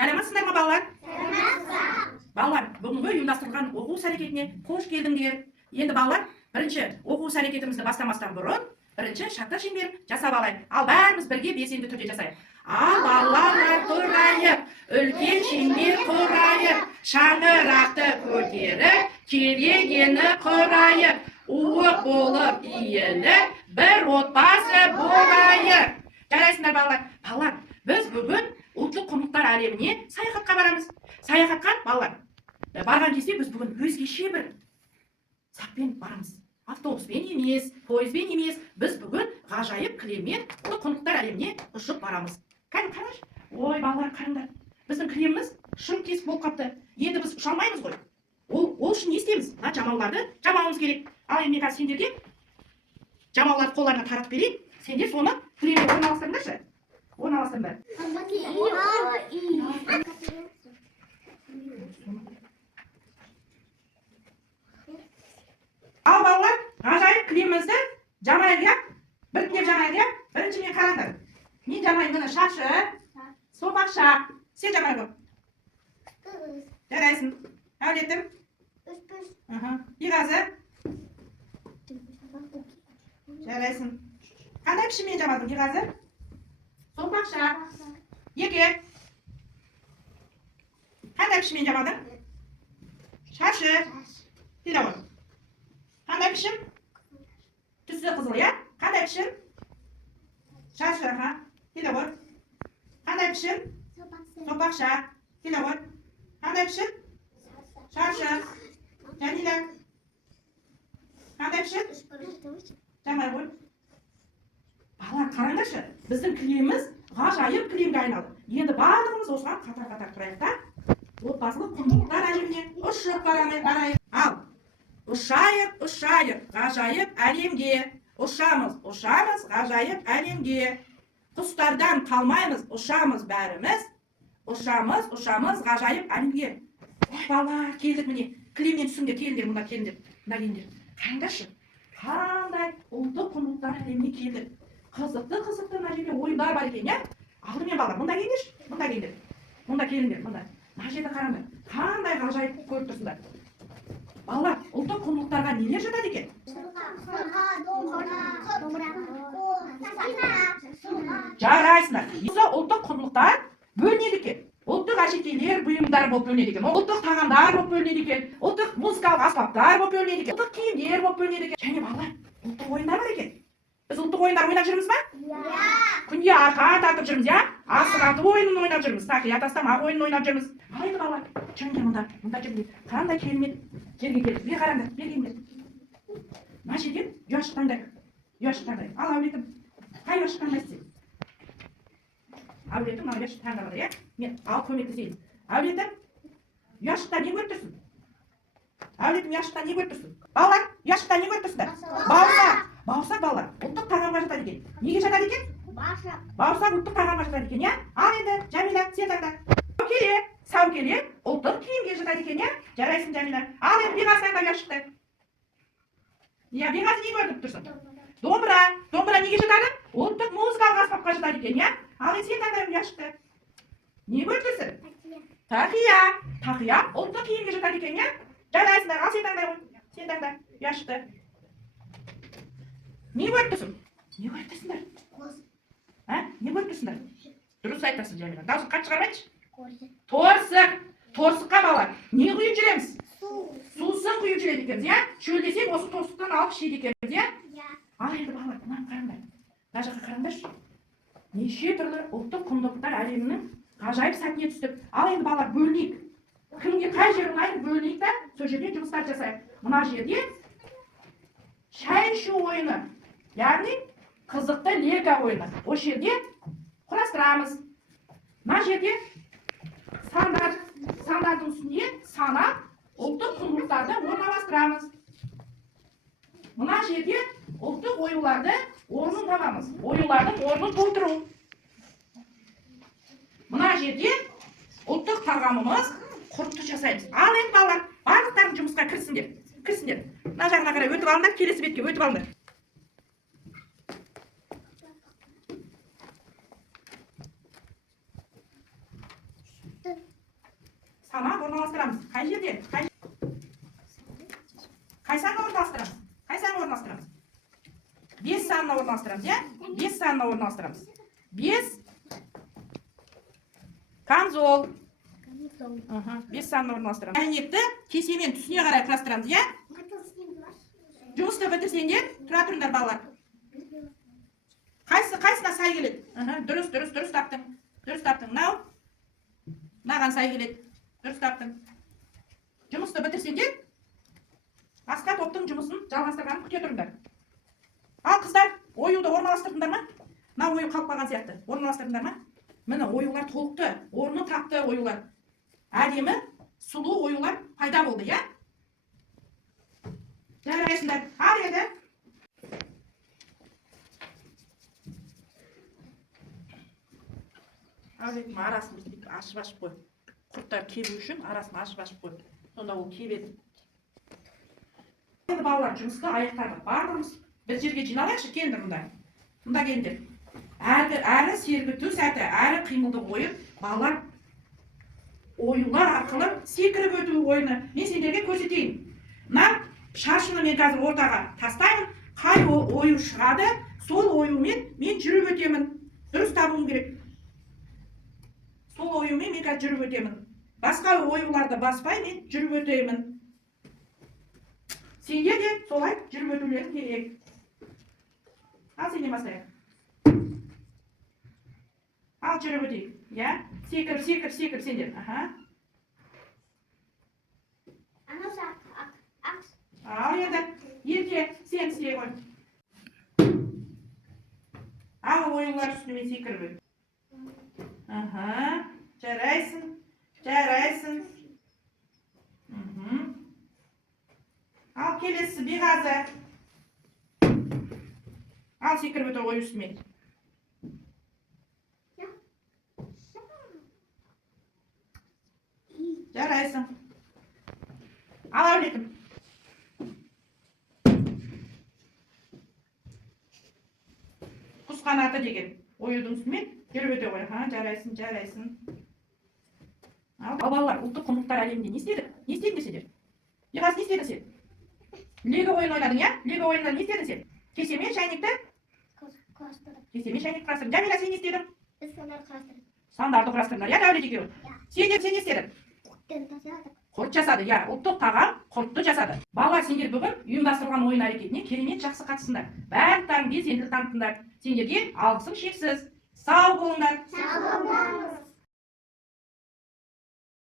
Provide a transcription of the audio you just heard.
Сәлеметсіздер ме, балалар? Балалар, бүгінгі ұйымдастырылған оқу іс-әрекетіне қош келдіңдер. Енді балалар, бірінші оқу іс-әрекетімізді бастамастан бұрын, бірінші шаттық шеңбер жасап алайық. Ал бәріміз бірге белсенді түрде жасайық. Ал балалар тұрайық, үлкен шеңбер құрайық, шаңырақты көтеріп, керегені құрайық, уық болып иіліп, бір отбасы болайық. Жарайсыңдар балалар. Балалар, біз бүгін ұлттық құндылықтар әлеміне саяхатқа барамыз. Саяхатқа балалар, барған кезде біз бүгін өзгеше бір саппен барамыз. Автобуспен емес, пойызбен емес, біз бүгін ғажайып кілеммен ұлттық құндылықтар әлеміне ұшып барамыз. Кәне қарашы. Ой, балалар, қараңдар. Біздің кілеміміз шұрық тесік болып қапты. Енді біз ұша алмаймыз ғой. Ол үшін не істейміз? Жамауларды жамауымыз керек. Ал енді қазір сендерге жамауларды қолдарына таратып берейін. Сендер соны кілемге орналастырыңдаршы. Орналастырыңдар. Ал балалар, ғажайып кілемімізді жамайық, біртіндеп жамайық. Бірінші мен қараңдар. Мен жамайым мұны шашы, сопақша. Сен жамайық. Жарайсың. Әулетім. Биғазы. Жарайсың. Қандай пішіммен жамадың, биғазы? Сопақша. Екі. Қандай пішіммен жамадың? Шашы. Тиравыр. Қандай пішім? Түсі қызыл, я? Қандай пішім? Шашы, аха. Тиравыр. Қандай пішім? Сопақша. Тиравыр. Қандай пішім? Шашы. Жәнила. Қандай пішім? Жамай ғой. Балалар, қараңдаршы. Біздің кілеміміз ғажайып кілемге айналды. Енді барлығымыз осыған қатар-қатар тұрайық та. Отбасылық құндылықтар әлеміне ұшып барайық. Ал, ұшайық, ғажайып әлемге. Ұшамыз, ғажайып әлемге. Құстардан қалмаймыз, ұшамыз бәріміз. Ұшамыз, ғажайып әлемге. Ой, балалар, келдік міне. Кілемнен түсіңдер, келіңдер, мұнда келіңдер. Қараңдаршы. Қандай ұлттық құндылықтар әлеміне келдік. Қызықты мына жерде ойындар бар екен, я? Алдымен балалар, мұнда келіңдер. Мұнда келіңдер. Мына жерде қараңдар. Қандай ғажайып көріп тұрсыңдар. Балалар, ұлттық құндылықтарға нелер жатады екен? Жарайсыңдар. Осы ұлттық құндылықтар бөлінеді екен. Ұлттық әшекейлер, бұйымдар болып бөлінеді екен. Ұлттық тағамдар болып бөлінеді екен. Ұлттық музыкалық аспаптар болып бөлінеді екен. Ұлттық киімдер болып бөлінеді екен. Және балалар, ұлттық ойындар бар екен. Біз ұлттық ойындар ойнап жүрміз ба? Күнде арқа тартып жүрміз, я? Асық ату ойынын ойнап жүрміз. Тақия тастамақ ойынын ойнап жүрміз. Ал енді балалар, жүріңдер мұнда жүріңдер. Қандай керемет жерге келдік. Бері қараңдар, бері келіңдер. Мына жерден ұяшық таңдайық. Ал әулетім, қай ұяшық таңдайсыз? Әулетім, мына ұяшық таңдап отыр, я? Мен ал көмектесейін. Әулетім, ұяшықта не көріп тұрсың? Әулетім, ұяшықта не көріп тұрсың? Балалар, ұяшықта не көріп тұрсыңдар? Бауырсақ балалар, ұлттық тағамға жатады екен. Неге жатады екен? Бауырсақ ұлттық тағамға жатады екен, я? Ал енді, Жәмила, сен таңда. Сәукеле, ұлттық киімге жатады екен, я? Жарайсың, Жәмила. Ал енді, биғаз таңда ұяшықты. Я, биғазы не көріп тұрсың? Домбыра неге жатады? Ұлттық музыкалық аспапқа жатады екен, я? Ал енді, сен таңда ұяшықты. Не көріп тұрсың? Тақия, ұлттық киімге жатады екен, я? Жарайсыңдар, ал сен таңда ұяшықты. Не көріп тұрсың? Не көріп тұрсыңдар? Не көріп тұрсыңдар? Дұрыс айтасың, Жәмила. Даусын қатты шығармайыншы. Торсыққа балалар. Не құйып жүреміз? Сусын құйып жүреді екенбіз, я? Шөлдесек, осы торсықтан алып ішеді екенбіз, я? Ал енді балалар, мынаны қараңдар. Мына жаққа қараңдаршы. Неше түрлі ұлттық құндылықтар әлемінің ғажайып сәтіне түстік. Ал енді балалар, бөлінейік. Кімге қай жері ұнайды, бөлінейік та, сол жерде жұмыстар жасайық. Мына жерде шай ішу ойыны. Яғни қызықты лего ойыны. Осы жерде құрастырамыз. Мына жерде сандардың үстіне санап, ұлттық құндылықтарды орналастырамыз. Мына жерде ұлттық оюларды орнын табамыз. Оюлардың орнын толтыру. Мына жерде ұлттық тағамымыз құртты жасаймыз. Ал енді балалар, барлықтарың жұмысқа кірсіңдер. Мына жағына қарай өтіп алыңдар, келесі бетке өтіп алыңдар. Санап орналастырамыз. Қай жерде? Қай санға орналастырамыз? Қай санға орналастырамыз? 5 санына орналастырамыз, иә? 5 санына орналастырамыз. 5 камзол. 5 санына орналастырамыз. Әйнекті кесемен түсіне қарай құрастырамыз, иә? Жұмысты бітірсеңдер, тұра тұрыңдар балалар. Қайсына сай келеді? Дұрыс таптың. Дұрыс таптың. Мынаған сай келеді. Дұрыс таптың. Жұмысты бітірсеңдер, басқа топтың жұмысын жалғастырғанын күте тұрыңдар. Ал қыздар, оюды орналастырдыңдар ма? Мына ою қалып қалған сияқты. Орналастырдыңдар ма? Міне оюлар толықты, орны тақты оюлар. Әдемі, сұлу оюлар пайда болды, иә? Жарайсыңдар. Ал еді. Ал еді, арасын ашып қой. Құрттар кебу үшін арасын ашып қой. Сонда ол кебеді. Енді балалар жұмысты аяқтадық. Барлығымыз бір жерге жиналайықшы, келіңдер мұнда. Мұнда келіңдер. Әрі сергіту сәті, әрі қимылды ойып, балалар оюлар арқылы секіріп өту ойыны мен сендерге көрсетейін. Мына шашыны мен қазір ортаға тастаймын. Қай ою шығады, сол оюмен мен жүріп өтемін. Дұрыс табуым керек. Сол оюмен мен қазір жүріп өтемін. Басқа оюларды баспай мен жүріп өтемін. Сенде де солай жүріп өтулерің керек. Ал сенде бастайық. Ал жүріп өтейік. Я? Секіріп сендер. Ал енді ерке сен істей қой. Ал ойынлар үстімен секіріп өт. Жарайсың. Ал келесі биғазы. Ал секіріп өт ой үстімен. Жарайсың. Ал әулетім. Құс қанаты деген оюдың үстімен жүріп өте қой. Жарайсың. Ал балалар, ұлттық құндылықтар әлемінде не істедің сендер? Биғаз, не істедің сен? Лего ойын ойнадың, иә? Лего ойыннан не істедің сен? Кесемен шайнекті? Кесемен шайнек құрастырдың. Жәмила, сен не істедің? Біз сандарды құрастырдық. Сандарды құрастырдыңдар, иә, Дәулет екеуі? Сен не істедің? Құрт жасады, иә, ұлттық тағам құртты жасады. Балалар, сендер бүгін ұйымдастырылған ойын әрекетіне керемет жақсы қатысыңдар. Барлықтарың белсенділік таныттыңдар. Сендерге алғысым шексіз. Сау болыңдар.